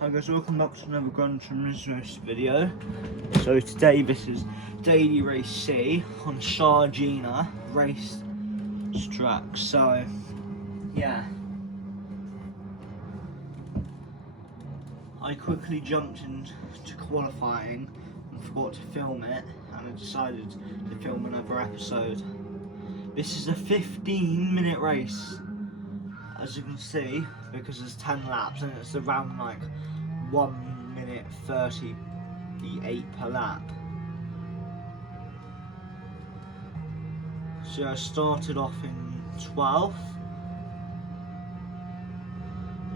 Hi guys, welcome back to another Gran Turismo video. So today this is Daily Race C on Sargina race track. So yeah, I quickly jumped into qualifying and forgot to film it, and I decided to film another episode. This is a 15-minute race, as you can see, because there's 10 laps and it's around like 1 minute 38 per lap. So I started off in 12th.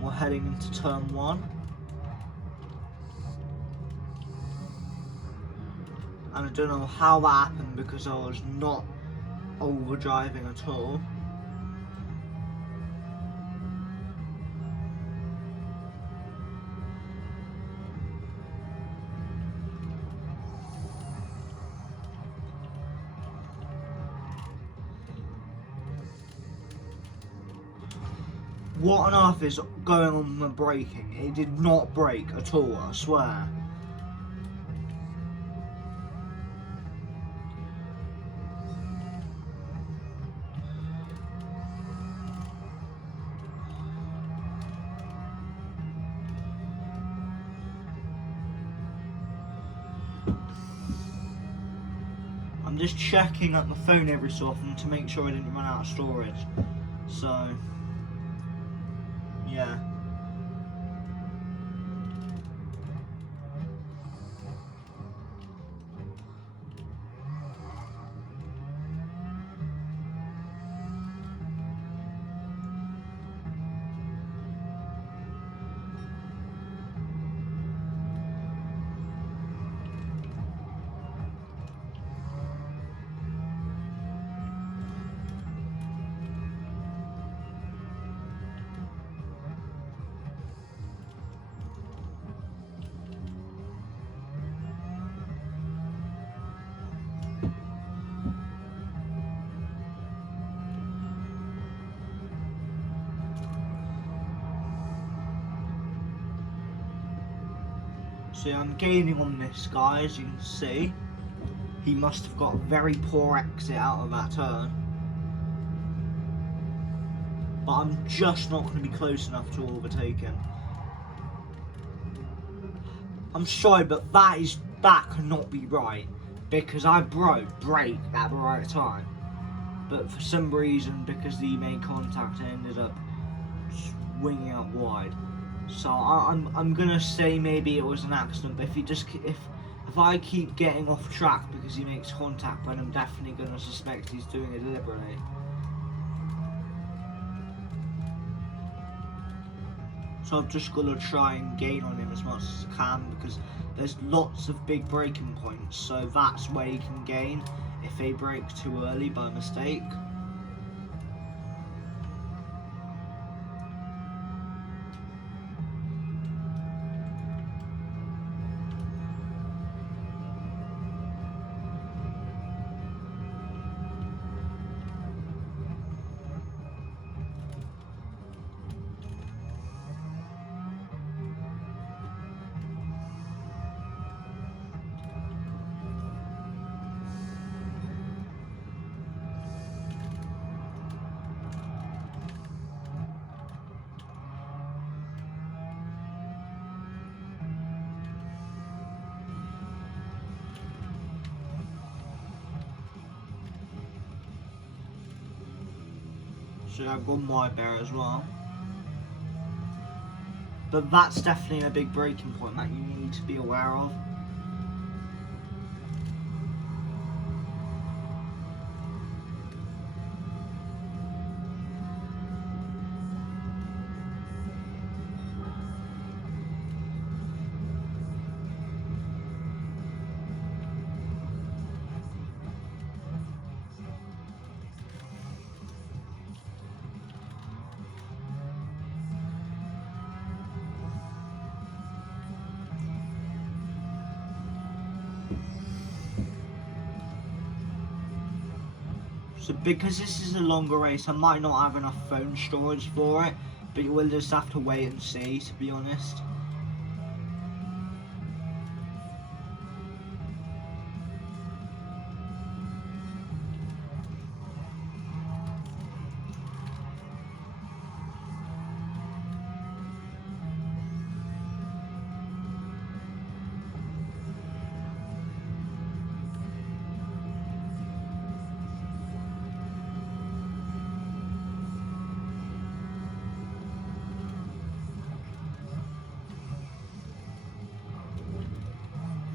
We're heading into turn 1. And I don't know how that happened because I was not overdriving at all. What on earth is going on with my braking? It did not brake at all, I swear. I'm just checking at my phone every so often to make sure I didn't run out of storage. So, yeah. So I'm gaining on this guy, as you can see. He must have got a very poor exit out of that turn. But I'm just not going to be close enough to overtake him. I'm sorry, but that cannot be right. Because I braked at the right time. But for some reason, because he made contact, I ended up swinging out wide. So I'm gonna say maybe it was an accident. But if I keep getting off track because he makes contact, then I'm definitely gonna suspect he's doing it deliberately. So I've just got to try and gain on him as much as I can, because there's lots of big braking points, so that's where you can gain if they brake too early by mistake. So I've gone wide there as well. But that's definitely a big braking point that you need to be aware of. So because this is a longer race, I might not have enough phone storage for it, but you will just have to wait and see, to be honest.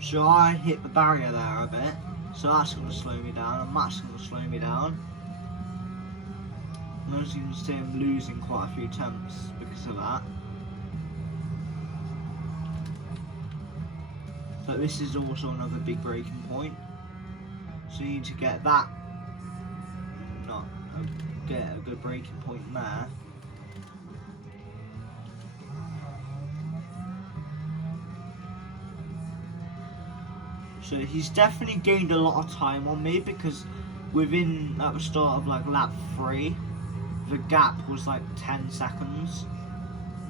So I hit the barrier there a bit, so that's going to slow me down, and that's going to slow me down. And as you can see, I'm losing quite a few temps because of that. But this is also another big braking point. So you need to get that, get a good braking point there. So he's definitely gained a lot of time on me, because within at the start of like lap 3, the gap was like 10 seconds.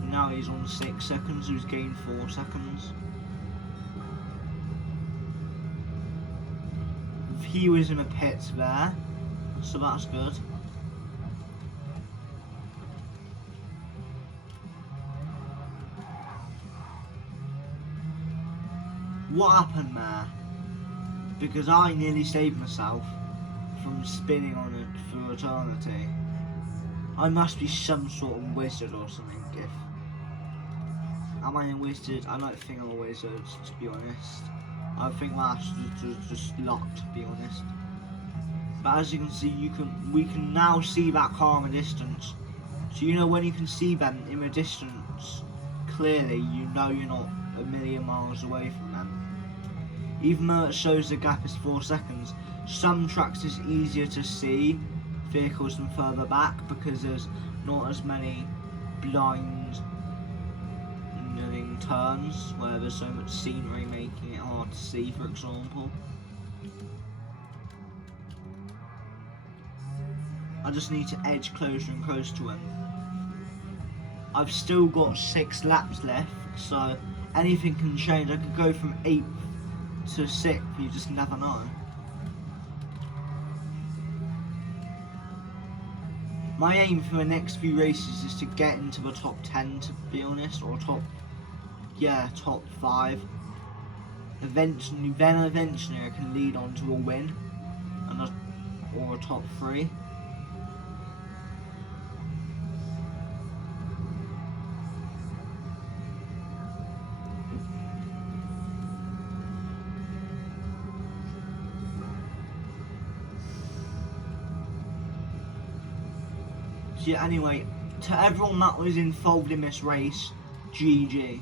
Now he's on 6 seconds, so he's gained 4 seconds. He was in a pit there, so that's good. What happened there? Because I nearly saved myself from spinning on it for eternity. I must be some sort of wizard or something. Am I a wizard? I don't think I'm a wizard, to be honest. I think that's just luck, to be honest. But as you can see, we can now see that car in the distance. So you know when you can see them in the distance clearly, you know you're not a million miles away from them. Even though it shows the gap is 4 seconds, some tracks it's easier to see vehicles from further back because there's not as many blind turns where there's so much scenery making it hard to see, for example. I just need to edge closer and closer to him. I've still got 6 laps left, so anything can change. I could go from 8th to 6th, you just never know. My aim for the next few races is to get into the top 10, to be honest, or top 5. Eventually I can lead on to a win, or a top 3. Yeah, anyway, to everyone that was involved in this race, GG.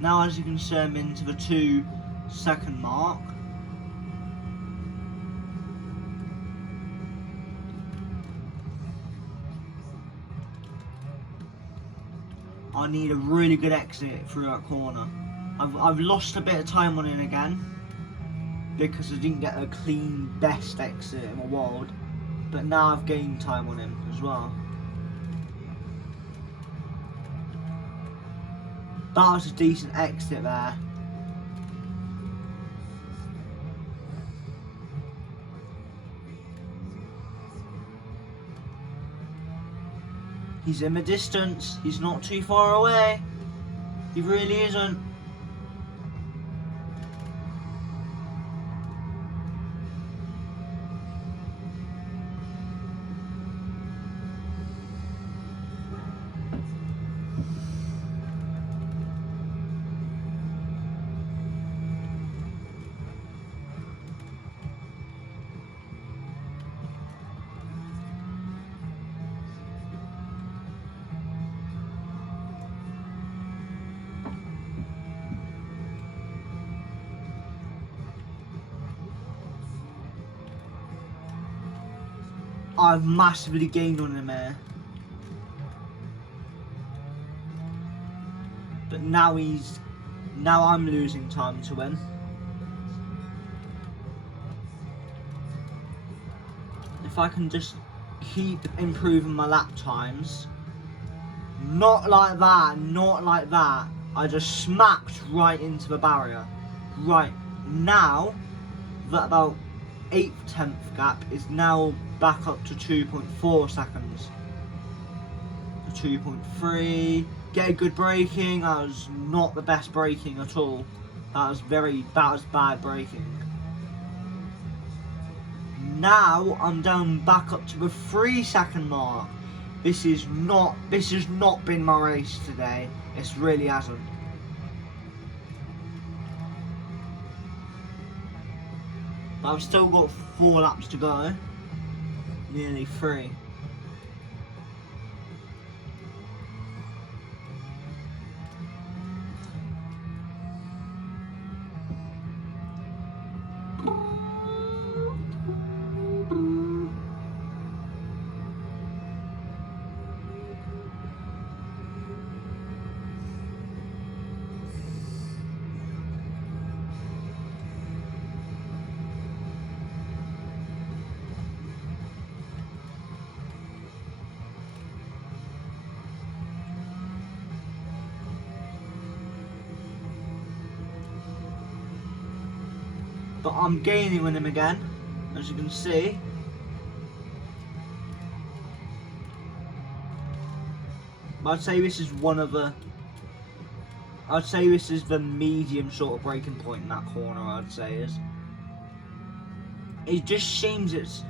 Now as you can see, I'm into the 2-second mark. I need a really good exit through that corner. I've lost a bit of time on it again because I didn't get a clean best exit in the world, but now I've gained time on him as well. That was a decent exit there. He's in the distance, he's not too far away. He really isn't. I've massively gained on him there. But now I'm losing time to him. if I can just keep improving my lap times. Not like that, not like that. I just smacked right into the barrier. Right, now, that about 8th, 10th gap is now back up to 2.4 seconds. 2.3, get good braking. That was not the best braking at all. That was bad braking. Now I'm down back up to the 3-second mark. This has not been my race today. It really hasn't. But I've still got 4 laps to go. Nearly 3. But I'm gaining on him again, as you can see. But I'd say this is the medium sort of braking point in that corner, I'd say is. It just seems it's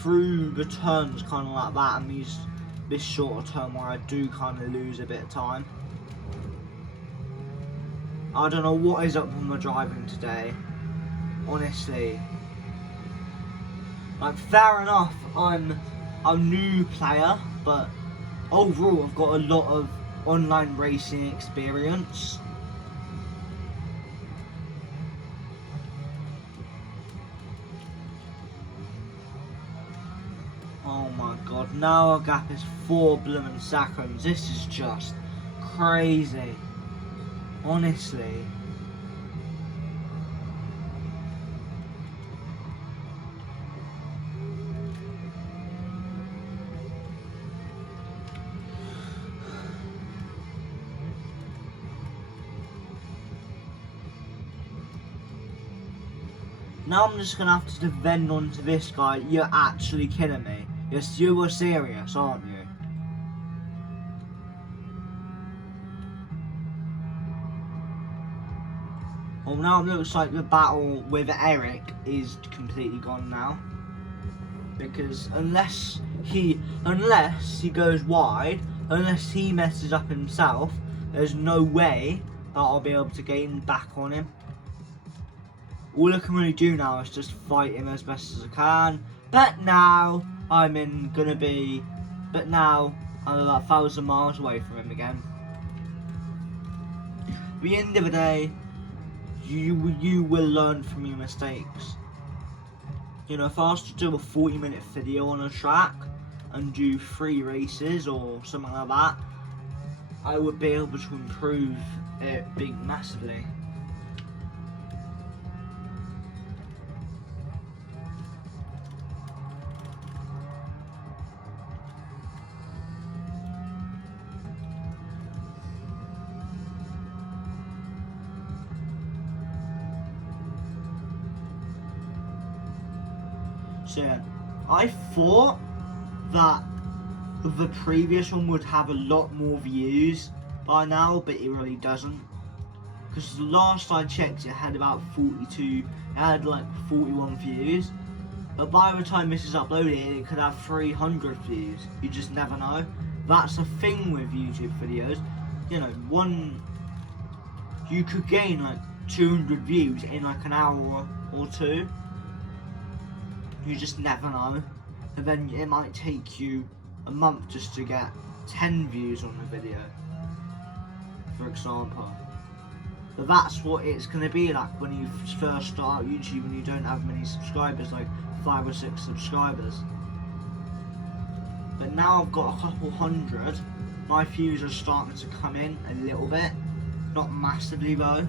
through the turns kind of like that, and this sort of turn where I do kind of lose a bit of time. I don't know what is up with my driving today. Honestly, like, fair enough, I'm a new player, but overall I've got a lot of online racing experience. Oh my god, now our gap is 4 blooming seconds. This is just crazy, honestly. Now I'm just gonna have to defend onto this guy. You're actually kidding me. Yes, you were serious, aren't you? Well, now it looks like the battle with Eric is completely gone now. Because unless he goes wide, unless he messes up himself, there's no way that I'll be able to gain back on him. All I can really do now is just fight him as best as I can. But now I'm about 1,000 miles away from him again. At the end of the day, you will learn from your mistakes. You know, if I was to do a 40-minute video on a track and do 3 races or something like that, I would be able to improve it massively. So yeah, I thought that the previous one would have a lot more views by now, but it really doesn't. Because the last I checked, it had about 42, it had like 41 views. But by the time this is uploaded, it could have 300 views. You just never know. That's the thing with YouTube videos. You know, you could gain like 200 views in like an hour or 2. You just never know. And then it might take you a month just to get 10 views on a video, for example. But that's what it's going to be like when you first start YouTube and you don't have many subscribers, like 5 or 6 subscribers. But now I've got a couple hundred, my views are starting to come in a little bit, not massively though.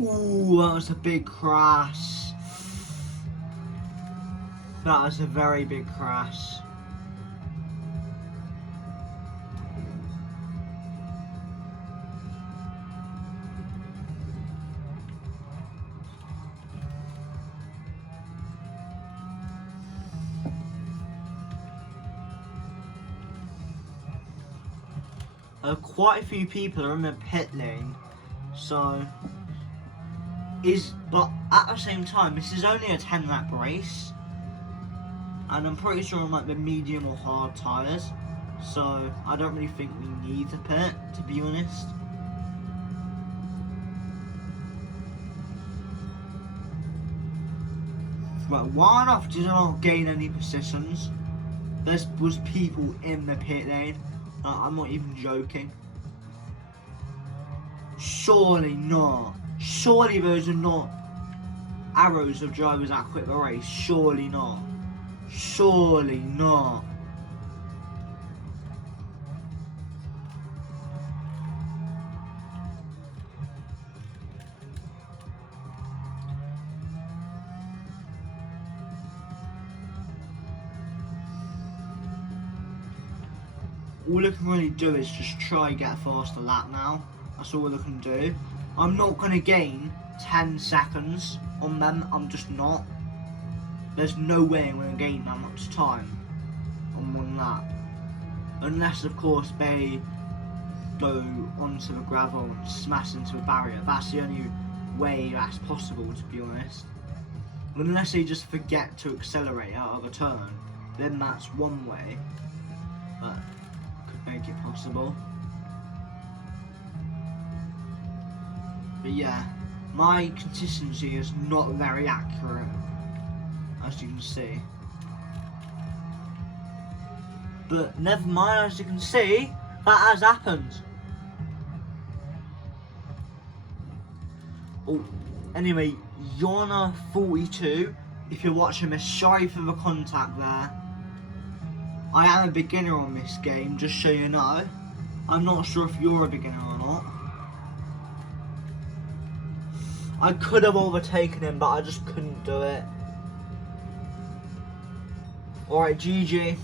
Ooh, that was a big crash. That was a very big crash. Quite a few people are in the pit lane, so but at the same time, this is only a 10-lap race, and I'm pretty sure on like the medium or hard tyres, so I don't really think we need to pit, to be honest. Right, one off did not gain any positions. There was people in the pit lane. I'm not even joking. Surely not. Surely those are not arrows of drivers that quit the race. Surely not. Surely not. All I can really do is just try and get a faster lap now. That's all I can do. I'm not going to gain 10 seconds on them. I'm just not. There's no way I'm going to gain that much time on one lap. Unless, of course, they go onto the gravel and smash into a barrier. That's the only way that's possible, to be honest. Unless they just forget to accelerate out of a turn, then that's one way. But make it possible. But yeah, my consistency is not very accurate, as you can see. But never mind, as you can see, that has happened. Oh, anyway, Yona42, if you're watching this, sorry for the contact there. I am a beginner on this game, just so you know. I'm not sure if you're a beginner or not. I could have overtaken him, but I just couldn't do it. Alright, GG.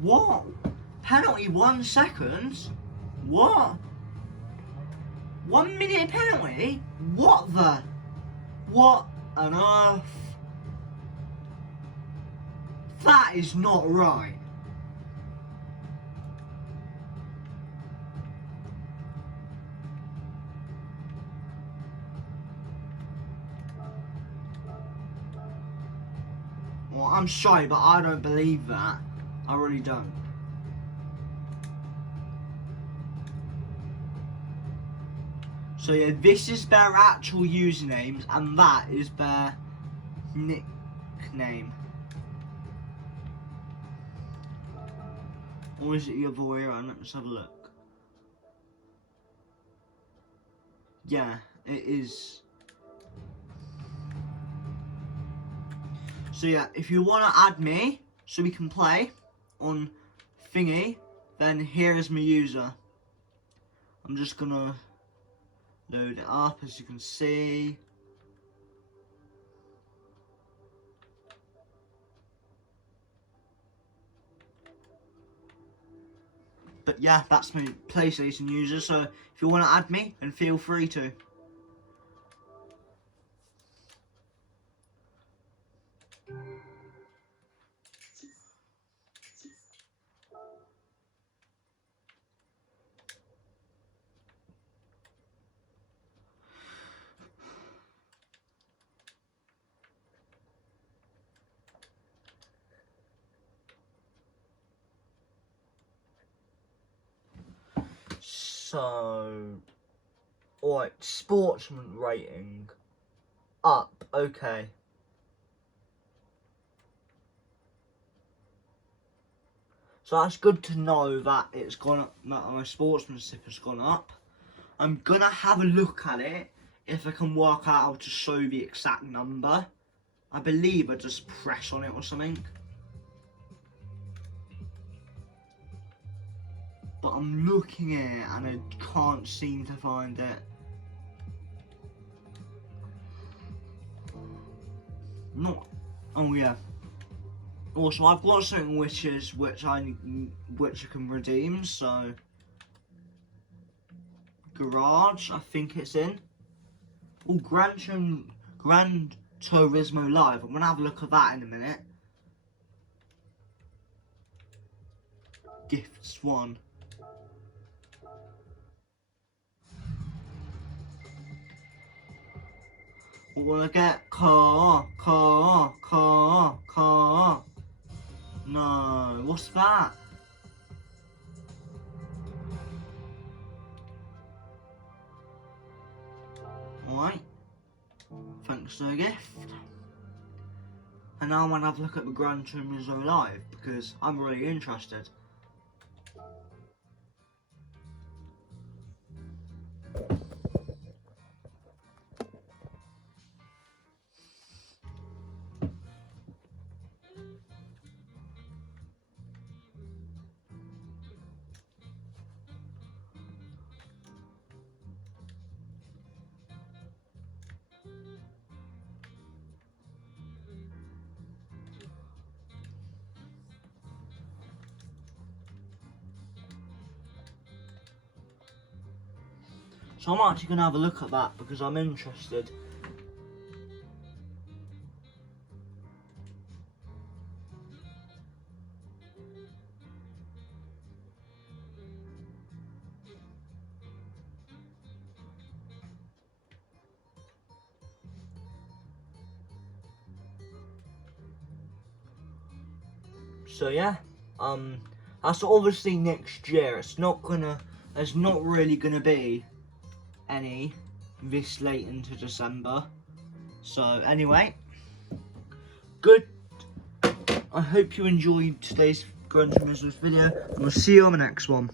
What? Penalty 1 second? What? 1 minute penalty? What on earth? That is not right. Well, I'm sorry, but I don't believe that. I really don't. So yeah, this is their actual usernames, and that is their nickname. Or is it the other way around? Let's have a look. Yeah, it is. So yeah, if you want to add me, so we can play on Thingy, then here is my user. I'm just gonna load it up, as you can see. But yeah, that's my PlayStation user, so if you want to add me, then feel free to. So, alright, sportsman rating up, okay. So that's good to know that it's gone up, that my sportsmanship has gone up. I'm gonna have a look at it if I can work out how to show the exact number. I believe I just press on it or something. but I'm looking at it and I can't seem to find it. Not. Oh yeah. Also, I've got certain wishes which I can redeem. So, garage, I think it's in. Oh, Gran Turismo Live. I'm gonna have a look at that in a minute. Gifts 1. What will I get? Car. No, what's that? Alright. Thanks for the gift. And now I'm gonna have a look at the Gran Turismo Live because I'm really interested. So I'm actually gonna have a look at that because I'm interested. So yeah, that's obviously next year. There's not really gonna be any this late into December. So anyway, good. I hope you enjoyed today's Gran Turismo video, and we'll see you on the next one.